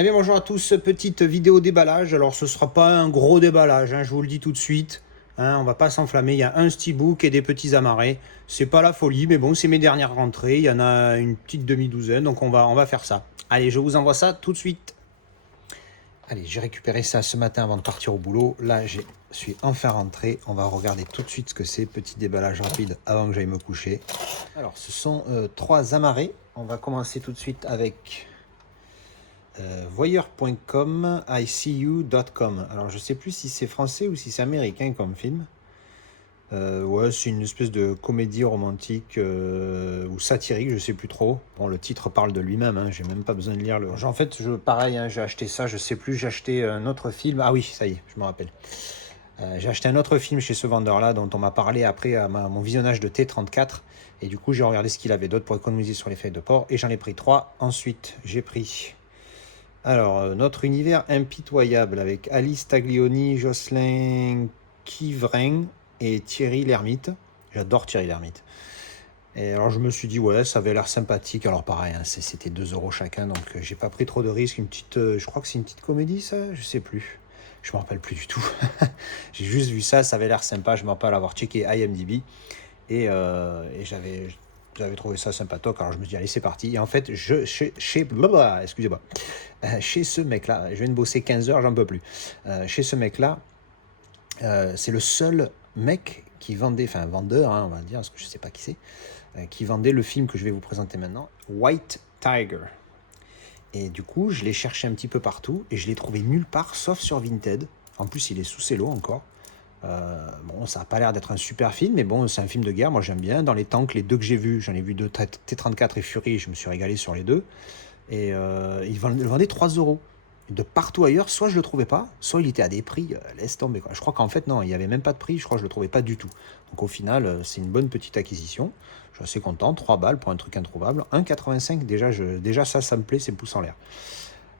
Eh bien bonjour à tous, petite vidéo déballage. Alors ce sera pas un gros déballage, hein, je vous le dis tout de suite. Hein, on va pas s'enflammer, il y a un steelbook et des petits amarrés. C'est pas la folie, mais bon, c'est mes dernières rentrées. Il y en a une petite demi-douzaine, donc on va faire ça. Allez, je vous envoie ça tout de suite. Allez, j'ai récupéré ça ce matin avant de partir au boulot. Là, je suis enfin rentré. On va regarder tout de suite ce que c'est. Petit déballage rapide avant que j'aille me coucher. Alors, ce sont 3 amarrés. On va commencer tout de suite avec voyeur.com, icu.com. Alors, je sais plus si c'est français ou si c'est américain comme film. Ouais, c'est une espèce de comédie romantique ou satirique, je sais plus trop. Bon, le titre parle de lui-même, hein, j'ai même pas besoin de lire le. En fait, pareil, hein, j'ai acheté ça, je sais plus, j'ai acheté un autre film. Ah oui, ça y est, je me rappelle. J'ai acheté un autre film chez ce vendeur-là dont on m'a parlé après à mon visionnage de T34. Et du coup, j'ai regardé ce qu'il avait d'autre pour économiser sur les feuilles de port. Et j'en ai pris 3. Ensuite, j'ai pris notre univers impitoyable avec Alice Taglioni, Jocelyn Quivrin et Thierry Lhermitte. J'adore Thierry Lhermitte. Et alors je me suis dit, ouais, ça avait l'air sympathique. Alors pareil, hein, c'était 2 € chacun, donc j'ai pas pris trop de risques. Une petite, je crois que c'est une petite comédie, ça, je sais plus. Je me rappelle plus du tout. J'ai juste vu ça, ça avait l'air sympa. Je me rappelle avoir checké IMDb et j'avais trouvé ça sympatoque. Alors je me suis dit, allez, c'est parti. Et en fait, excusez-moi, chez ce mec-là, je viens de bosser 15 heures, j'en peux plus. Chez ce mec-là, c'est le seul mec qui vendait, enfin vendeur, hein, on va dire, parce que je sais pas qui c'est, qui vendait le film que je vais vous présenter maintenant, White Tiger. Et du coup, je l'ai cherché un petit peu partout et je l'ai trouvé nulle part, sauf sur Vinted. En plus, il est sous cello encore. Bon, ça n'a pas l'air d'être un super film, mais bon, c'est un film de guerre, moi j'aime bien. Dans les tanks, les 2 que j'ai vus, j'en ai vu 2, T-34 et Fury, je me suis régalé sur les 2. Et il le vendait 3 €. De partout ailleurs, soit je le trouvais pas, soit il était à des prix, laisse tomber, quoi. Je crois qu'en fait, non, il n'y avait même pas de prix, je crois que je le trouvais pas du tout. Donc au final, c'est une bonne petite acquisition. Je suis assez content, 3 balles pour un truc introuvable. 1,85 déjà ça me plaît, c'est pouce en l'air.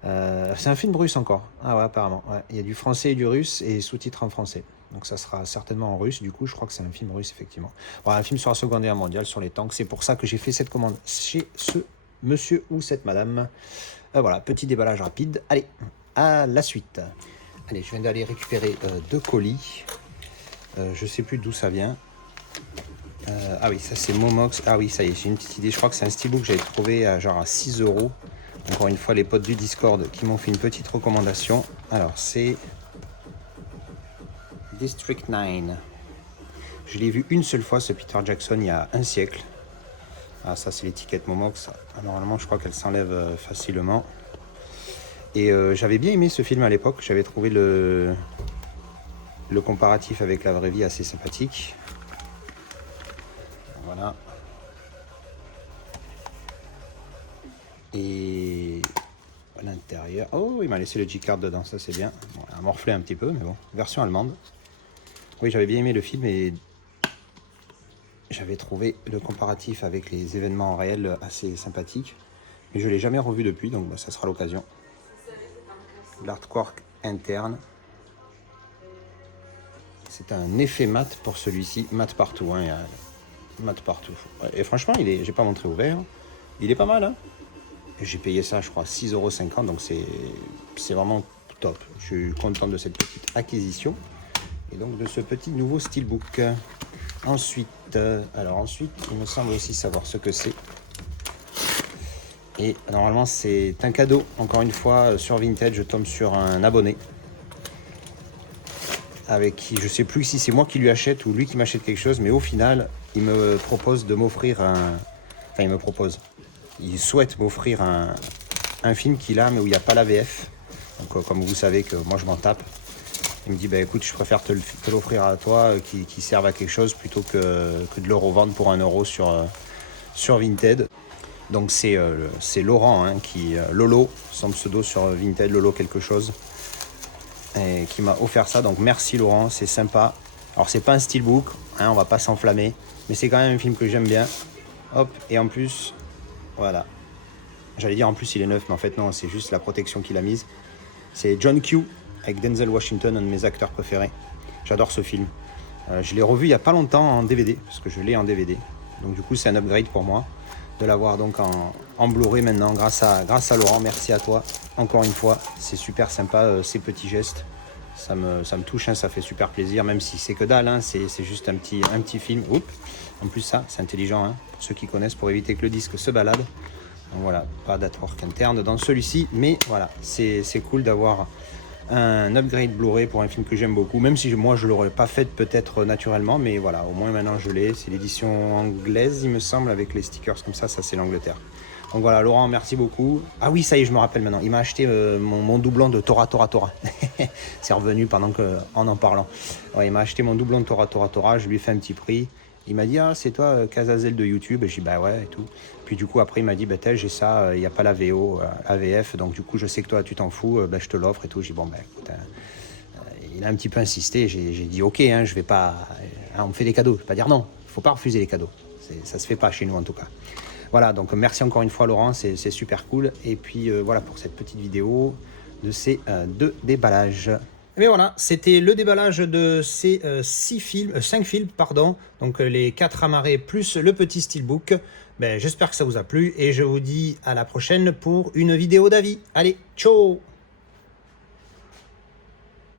C'est un film russe encore. Ah ouais, apparemment. Ouais. Il y a du français et du russe et sous-titres en français. Donc ça sera certainement en russe. Du coup, je crois que c'est un film russe, effectivement. Bon, un film sur la Seconde Guerre mondiale, sur les tanks. C'est pour ça que j'ai fait cette commande chez ce monsieur ou cette madame. Voilà, petit déballage rapide. Allez, à la suite. Allez, je viens d'aller récupérer 2 colis. Je sais plus d'où ça vient. Ah oui, ça c'est Momox. Ah oui, ça y est, j'ai une petite idée. Je crois que c'est un steelbook que j'avais trouvé à 6 €. Encore une fois, les potes du Discord qui m'ont fait une petite recommandation. Alors, c'est District 9. Je l'ai vu une seule fois, ce Peter Jackson, il y a un siècle. Ah, ça, c'est l'étiquette Momox. Normalement, je crois qu'elle s'enlève facilement. Et j'avais bien aimé ce film à l'époque. J'avais trouvé le comparatif avec la vraie vie assez sympathique. Voilà. Et à l'intérieur... Oh, il m'a laissé le G-Card dedans, ça c'est bien. Bon, il a morflé un petit peu, mais bon. Version allemande. Oui, j'avais bien aimé le film et j'avais trouvé le comparatif avec les événements réels assez sympathique. Mais je ne l'ai jamais revu depuis, donc ça sera l'occasion. L'artwork interne. C'est un effet mat pour celui-ci. Mat partout, hein. Mat partout. Et franchement, j'ai pas montré ouvert. Il est pas mal, hein. J'ai payé ça, je crois, 6,50 €, donc c'est vraiment top. Je suis content de cette petite acquisition et donc de ce petit nouveau steelbook. Ensuite, il me semble aussi savoir ce que c'est. Et normalement, c'est un cadeau. Encore une fois, sur Vinted, je tombe sur un abonné avec qui, je sais plus si c'est moi qui lui achète ou lui qui m'achète quelque chose, mais au final, il me propose de m'offrir il souhaite m'offrir un film qu'il a, mais où il n'y a pas la VF. Donc, comme vous savez que moi, je m'en tape. Il me dit, bah, écoute, je préfère te l'offrir à toi, qui serve à quelque chose, plutôt que de le revendre pour 1 € sur Vinted. Donc, c'est Laurent, hein, Lolo, son pseudo sur Vinted, Lolo quelque chose, et qui m'a offert ça. Donc, merci Laurent, c'est sympa. Alors, c'est pas un steelbook, hein, on va pas s'enflammer, mais c'est quand même un film que j'aime bien. Hop, et en plus... Voilà. J'allais dire en plus il est neuf, mais en fait non, c'est juste la protection qu'il a mise. C'est John Q avec Denzel Washington, un de mes acteurs préférés. J'adore ce film. Je l'ai revu il n'y a pas longtemps en DVD, parce que je l'ai en DVD. Donc du coup c'est un upgrade pour moi. de l'avoir donc en Blu-ray maintenant grâce à Laurent. Merci à toi encore une fois, c'est super sympa ces petits gestes. Ça me touche, hein, ça fait super plaisir, même si c'est que dalle, hein, c'est juste un petit film. Oups. En plus ça, c'est intelligent, hein, pour ceux qui connaissent, pour éviter que le disque se balade. Donc voilà, pas d'artwork interne dans celui-ci, mais voilà, c'est cool d'avoir un upgrade Blu-ray pour un film que j'aime beaucoup, même si moi je l'aurais pas fait peut-être naturellement, mais voilà, au moins maintenant je l'ai. C'est l'édition anglaise, il me semble, avec les stickers comme ça c'est l'Angleterre. Donc voilà, Laurent, merci beaucoup. Ah oui, ça y est, je me rappelle maintenant. Il m'a acheté mon doublon de Tora. C'est revenu pendant en parlant. Ouais, il m'a acheté mon doublon de Tora. Je lui ai fait un petit prix. Il m'a dit, ah, c'est toi, Casazel de YouTube. Et j'ai dit, bah ouais, et tout. Puis du coup, après, il m'a dit, bah j'ai ça, il n'y a pas la VO, AVF. Donc du coup, je sais que toi, tu t'en fous, je te l'offre et tout. J'ai dit, bon, bah écoute, il a un petit peu insisté. J'ai dit, ok, hein, je vais pas. On me fait des cadeaux. Je vais pas dire non. Il faut pas refuser les cadeaux. Ça se fait pas chez nous, en tout cas. Voilà, donc merci encore une fois Laurent, c'est super cool. Et puis voilà pour cette petite vidéo de ces deux déballages. Et bien voilà, c'était le déballage de ces 5 films, pardon. Donc les 4 amarrés plus le petit steelbook. Ben, j'espère que ça vous a plu et je vous dis à la prochaine pour une vidéo d'avis. Allez, ciao!